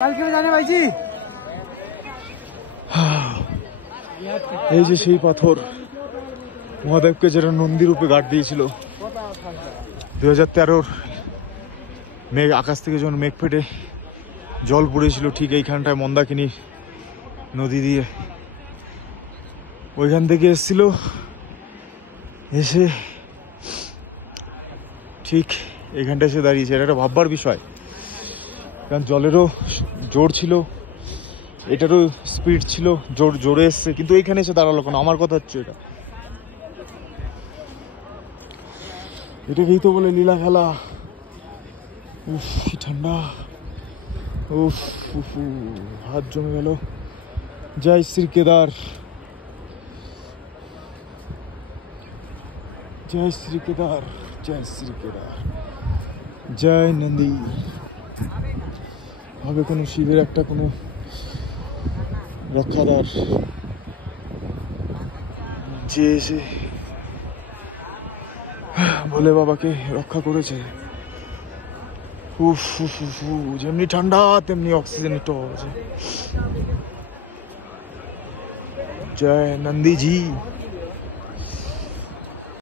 এই যে সেই পাথর মহাদেবকে যেটা নন্দী রূপে গাড় দিয়েছিল 2013 মেঘ, আকাশ থেকে যখন মেঘ ফেটে জল পড়েছিল ঠিক এইখানটায় মন্দাকিনী নদী দিয়ে, ওইখান থেকে এসেছিল, এসে ঠিক এইখানটা এসে দাঁড়িয়েছে। এটা একটা ভাববার বিষয়, কারণ জলেরও জোর ছিল, এটারও স্পিড ছিল, জোরে এসছে, কিন্তু এইখানে এসে দাঁড়ালো কেন? আমার কথা হচ্ছে এটাকেই তো বলে লীলা খেলা। উফ কি ঠান্ডা, উফ উফ, হাত জমে গেল। জয় শ্রী কেদার, জয় শ্রী কেদার, জয় শ্রী কেদার, জয় নন্দী। হবে কোনো শিবের একটা কোনো রক্ষাদার যে এসে ভোলে বাবাকে রক্ষা করেছে। উফ উফ উফ, যেমনি ঠান্ডা তেমনি অক্সিজেন একটু আছে। জয় নন্দী জি।